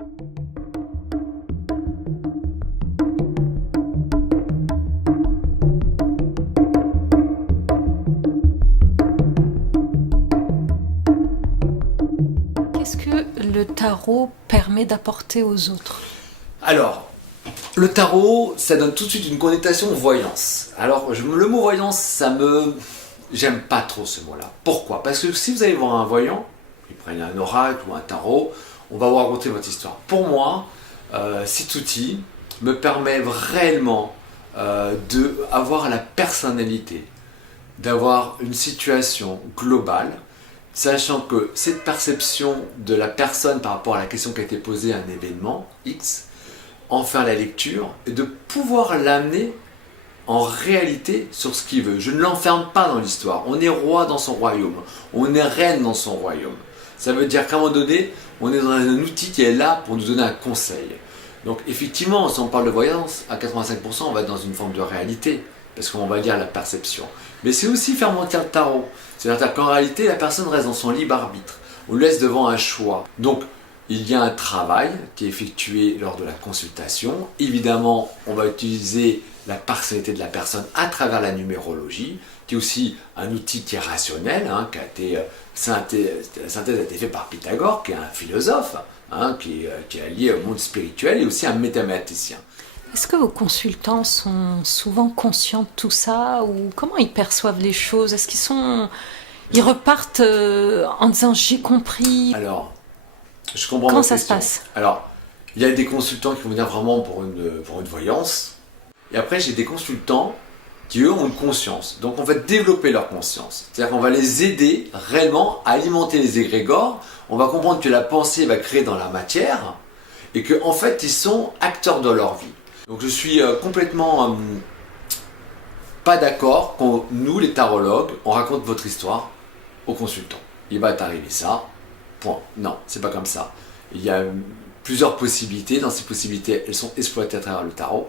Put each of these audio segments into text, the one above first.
Qu'est-ce que le tarot permet d'apporter aux autres? Alors, le tarot, ça donne tout de suite une connotation voyance. Alors, le mot voyance, j'aime pas trop ce mot-là. Pourquoi? Parce que si vous allez voir un voyant, il prenne un oracle ou un tarot, on va vous raconter votre histoire. Pour moi, cet outil me permet réellement d'avoir la personnalité, d'avoir une situation globale, sachant que cette perception de la personne par rapport à la question qui a été posée à un événement X, en faire la lecture et de pouvoir l'amener en réalité sur ce qu'il veut. Je ne l'enferme pas dans l'histoire. On est roi dans son royaume. On est reine dans son royaume. Ça veut dire qu'à un moment donné, on est dans un outil qui est là pour nous donner un conseil. Donc effectivement, si on parle de voyance, à 85%, on va être dans une forme de réalité, parce qu'on va dire la perception. Mais c'est aussi faire mentir le tarot. C'est-à-dire qu'en réalité, la personne reste dans son libre arbitre. On le laisse devant un choix. Donc, il y a un travail qui est effectué lors de la consultation. Évidemment, on va utiliser la personnalité de la personne à travers la numérologie, qui est aussi un outil qui est rationnel, qui a été la synthèse a été faite par Pythagore, qui est un philosophe, qui est lié au monde spirituel et aussi un mathématicien. Est-ce que vos consultants sont souvent conscients de tout ça, ou comment ils perçoivent les choses? Est-ce ils repartent en disant j'ai compris? Alors, je comprends comment votre ça question. se passe? Alors, il y a des consultants qui vont venir vraiment pour une voyance, et après j'ai des consultants qui eux ont une conscience. Donc on va développer leur conscience. C'est-à-dire qu'on va les aider réellement à alimenter les égrégores. On va comprendre que la pensée va créer dans la matière et qu'en fait ils sont acteurs de leur vie. Donc je suis complètement pas d'accord quand nous les tarologues on raconte votre histoire aux consultants. Il va t'arriver ça, point. Non, c'est pas comme ça. Il y a plusieurs possibilités. Dans ces possibilités, elles sont exploitées à travers le tarot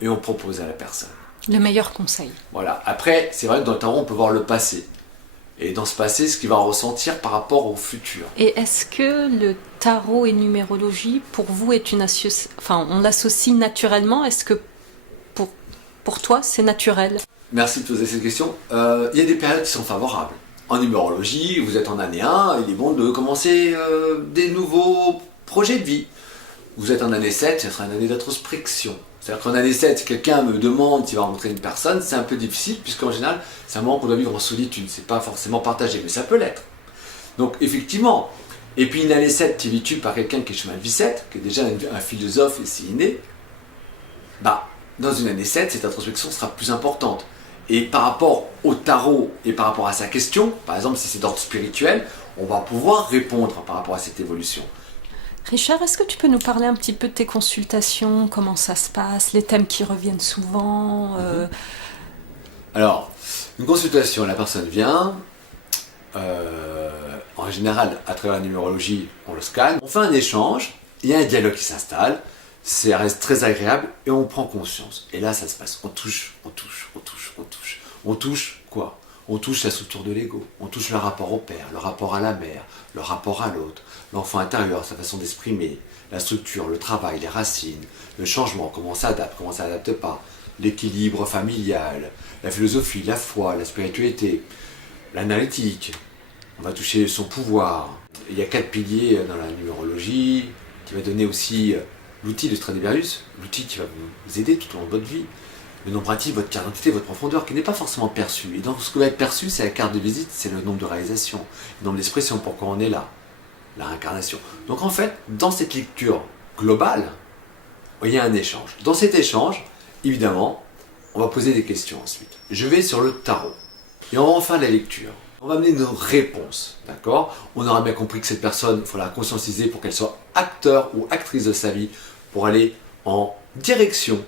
et on propose à la personne. Le meilleur conseil. Voilà. Après, c'est vrai que dans le tarot, on peut voir le passé. Et dans ce passé, ce qu'il va ressentir par rapport au futur. Et est-ce que le tarot et numérologie, pour vous, on l'associe naturellement? Est-ce que pour toi, c'est naturel? Merci de poser cette question. Il y a des périodes qui sont favorables. En numérologie, vous êtes en année 1, il est bon de commencer des nouveaux projets de vie. Vous êtes en année 7, ce sera une année d'introspection. C'est-à-dire qu'en année 7, si quelqu'un me demande s'il va rencontrer une personne, c'est un peu difficile, puisqu'en général, c'est un moment qu'on doit vivre en solitude. C'est pas forcément partagé, mais ça peut l'être. Donc, effectivement. Et puis, une année 7 qui est vécue par quelqu'un qui est chemin de vie 7, qui est déjà un philosophe et c'est inné, dans une année 7, cette introspection sera plus importante. Et par rapport au tarot et par rapport à sa question, par exemple, si c'est d'ordre spirituel, on va pouvoir répondre par rapport à cette évolution. Richard, est-ce que tu peux nous parler un petit peu de tes consultations, comment ça se passe, les thèmes qui reviennent souvent Alors, une consultation, la personne vient, en général, à travers la numérologie, on le scanne, on fait un échange, il y a un dialogue qui s'installe, ça reste très agréable et on prend conscience. Et là, ça se passe, on touche. On touche quoi? On touche la structure de l'ego, on touche le rapport au père, le rapport à la mère, le rapport à l'autre, l'enfant intérieur, sa façon d'exprimer, la structure, le travail, les racines, le changement, comment on s'adapte, comment on ne s'adapte pas, l'équilibre familial, la philosophie, la foi, la spiritualité, l'analytique. On va toucher son pouvoir. Il y a 4 piliers dans la numérologie qui va donner aussi l'outil de Stradivarius, l'outil qui va vous aider tout au long de votre vie. Le nombre intime, votre carte d'identité, votre profondeur, qui n'est pas forcément perçu. Et donc, ce qui va être perçu, c'est la carte de visite, c'est le nombre de réalisations, le nombre d'expressions, pourquoi on est là, la réincarnation. Donc, en fait, dans cette lecture globale, il y a un échange. Dans cet échange, évidemment, on va poser des questions ensuite. Je vais sur le tarot et on va en faire la lecture. On va amener nos réponses, d'accord? On aura bien compris que cette personne, il faut la conscientiser pour qu'elle soit acteur ou actrice de sa vie, pour aller en direction.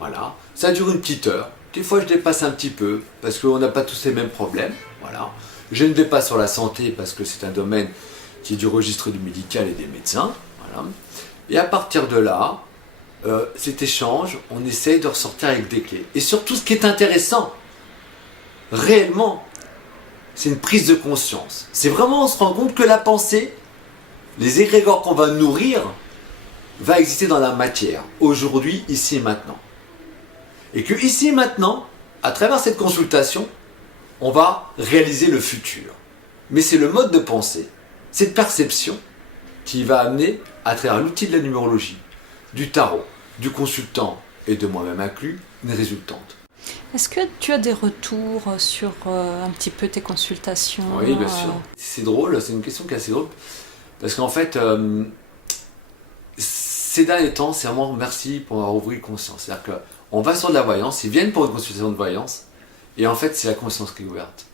Voilà, ça dure une petite heure. Des fois, je dépasse un petit peu parce qu'on n'a pas tous les mêmes problèmes. Voilà, je ne vais pas sur la santé parce que c'est un domaine qui est du registre du médical et des médecins. Voilà, et à partir de là, cet échange, on essaye de ressortir avec des clés. Et surtout, ce qui est intéressant, réellement, c'est une prise de conscience. C'est vraiment, on se rend compte que la pensée, Les égrégores qu'on va nourrir va exister dans la matière, aujourd'hui, ici et maintenant. Et que ici et maintenant, à travers cette consultation, on va réaliser le futur. Mais c'est le mode de pensée, cette perception qui va amener, à travers l'outil de la numérologie, du tarot, du consultant et de moi-même inclus, une résultante. Est-ce que tu as des retours sur un petit peu tes consultations? Oui, bien sûr. C'est drôle, c'est une question qui est assez drôle. Parce qu'en fait, ces derniers temps, c'est vraiment merci pour avoir ouvert conscience. C'est-à-dire qu'on va sur de la voyance, ils viennent pour une consultation de voyance, et en fait, c'est la conscience qui est ouverte.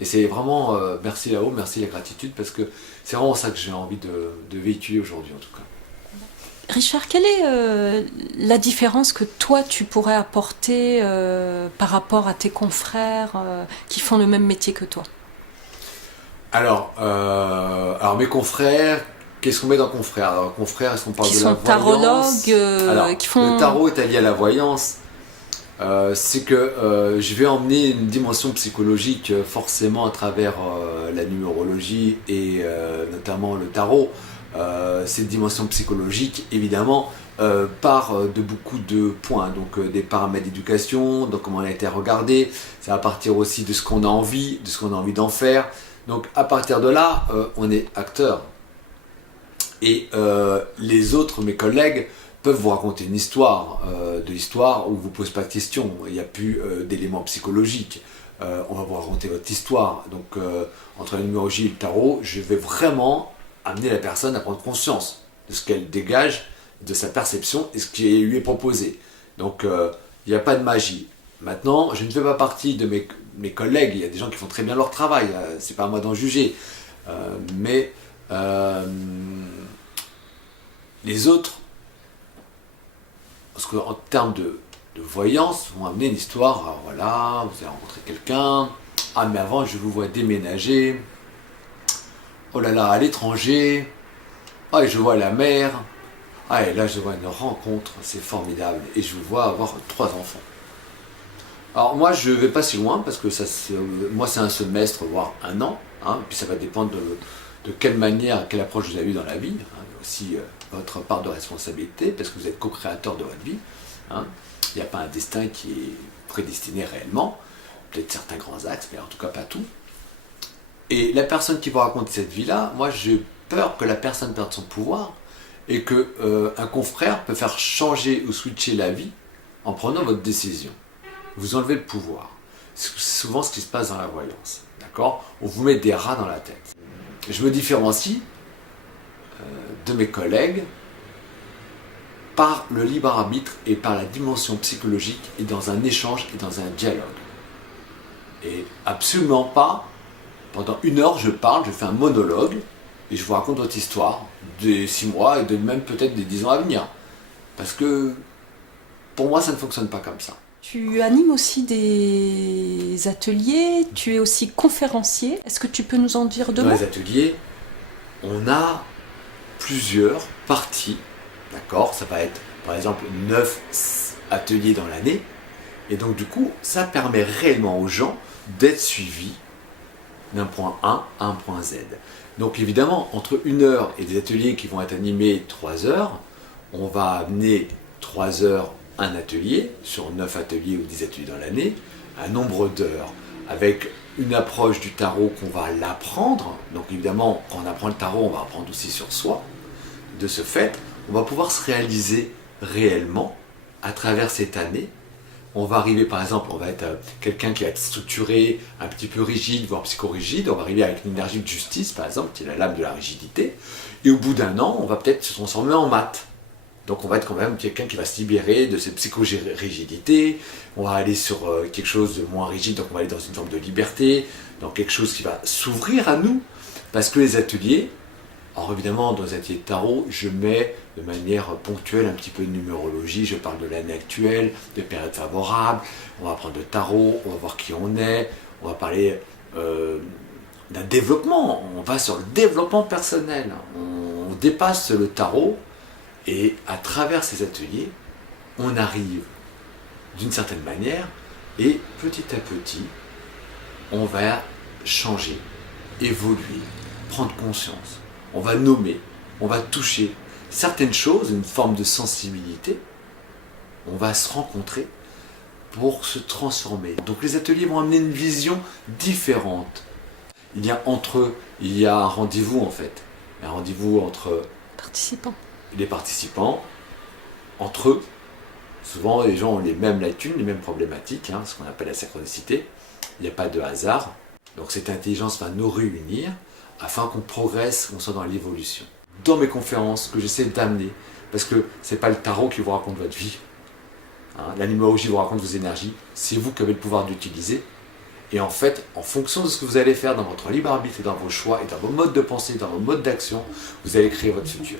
Et c'est vraiment merci là-haut, merci la gratitude, parce que c'est vraiment ça que j'ai envie de véhiculer aujourd'hui, en tout cas. Richard, quelle est la différence que toi tu pourrais apporter par rapport à tes confrères qui font le même métier que toi? Alors mes confrères, qu'est-ce qu'on met dans confrères? Alors confrères, est-ce qu'on parle Qui de la sont tarologues, voyance? Alors, qui font... le tarot est lié à la voyance. C'est que je vais emmener une dimension psychologique forcément à travers la numérologie et notamment le tarot. Cette dimension psychologique, évidemment, part de beaucoup de points, donc des paramètres d'éducation, donc comment on a été regardé, ça va partir aussi de ce qu'on a envie, de ce qu'on a envie d'en faire. Donc à partir de là, on est acteur. Et les autres, mes collègues, peuvent vous raconter une histoire, de l'histoire où vous ne posez pas de questions, il n'y a plus d'éléments psychologiques. On va vous raconter votre histoire. Donc entre la numérologie et le tarot, je vais vraiment amener la personne à prendre conscience de ce qu'elle dégage, de sa perception et ce qui lui est proposé. Donc il n'y a pas de magie. Maintenant, je ne fais pas partie de mes collègues, il y a des gens qui font très bien leur travail, c'est pas à moi d'en juger. Mais les autres, parce qu'en termes de voyance, vont amener une histoire, alors voilà, vous avez rencontré quelqu'un, ah mais avant je vous vois déménager, oh là là, à l'étranger, ah et je vois la mer, ah et là je vois une rencontre, c'est formidable, et je vous vois avoir 3 enfants. Alors moi je vais pas si loin, parce que moi c'est un semestre, voire un an, hein, puis ça va dépendre de quelle manière, quelle approche vous avez eu dans la vie, hein, aussi votre part de responsabilité, parce que vous êtes co-créateur de votre vie. Hein. Il n'y a pas un destin qui est prédestiné réellement, peut-être certains grands axes, mais en tout cas pas tout. Et la personne qui vous raconte cette vie-là, moi j'ai peur que la personne perde son pouvoir et qu'un confrère peut faire changer ou switcher la vie en prenant votre décision. Vous enlevez le pouvoir. C'est souvent ce qui se passe dans la voyance. D'accord ? On vous met des rats dans la tête. Je me différencie de mes collègues par le libre arbitre et par la dimension psychologique et dans un échange et dans un dialogue. Et absolument pas, pendant 1 heure je parle, je fais un monologue et je vous raconte votre histoire des 6 mois et de même peut-être des 10 ans à venir. Parce que pour moi ça ne fonctionne pas comme ça. Tu animes aussi des ateliers, tu es aussi conférencier. Est-ce que tu peux nous en dire 2 mots? Dans les ateliers, on a plusieurs parties, d'accord? Ça va être par exemple 9 ateliers dans l'année, et donc du coup, ça permet réellement aux gens d'être suivis d'un point A à un point Z. Donc évidemment, entre 1 heure et des ateliers qui vont être animés 3 heures, on va amener 3 heures un atelier, sur 9 ateliers ou 10 ateliers dans l'année, un nombre d'heures, avec une approche du tarot qu'on va l'apprendre. Donc évidemment, quand on apprend le tarot, on va apprendre aussi sur soi. De ce fait, on va pouvoir se réaliser réellement à travers cette année. On va arriver, par exemple, on va être quelqu'un qui va être structuré, un petit peu rigide, voire psychorigide. On va arriver avec une énergie de justice, par exemple, qui est la lame de la rigidité. Et au bout d'1 an, on va peut-être se transformer en maths. Donc on va être quand même quelqu'un qui va se libérer de cette psychorigidité, on va aller sur quelque chose de moins rigide, donc on va aller dans une forme de liberté, dans quelque chose qui va s'ouvrir à nous, parce que les ateliers, alors évidemment dans les ateliers de tarot, je mets de manière ponctuelle un petit peu de numérologie, je parle de l'année actuelle, de périodes favorables, on va apprendre le tarot, on va voir qui on est, on va parler d'un développement, on va sur le développement personnel, on dépasse le tarot. Et à travers ces ateliers, on arrive d'une certaine manière et petit à petit, on va changer, évoluer, prendre conscience. On va nommer on va toucher certaines choses, une forme de sensibilité, on va se rencontrer pour se transformer. Donc les ateliers vont amener une vision différente. Il y a entre eux, il y a un rendez-vous en fait, un rendez-vous entre Participants. les participants, entre eux. Souvent les gens ont les mêmes lacunes, les mêmes problématiques, ce qu'on appelle la synchronicité. Il n'y a pas de hasard. Donc cette intelligence va nous réunir afin qu'on progresse, qu'on soit dans l'évolution. Dans mes conférences, ce que j'essaie d'amener, parce que ce n'est pas le tarot qui vous raconte votre vie, la numérologie vous raconte vos énergies, c'est vous qui avez le pouvoir d'utiliser. Et en fait, en fonction de ce que vous allez faire dans votre libre arbitre et dans vos choix et dans vos modes de pensée, dans vos modes d'action, vous allez créer votre futur.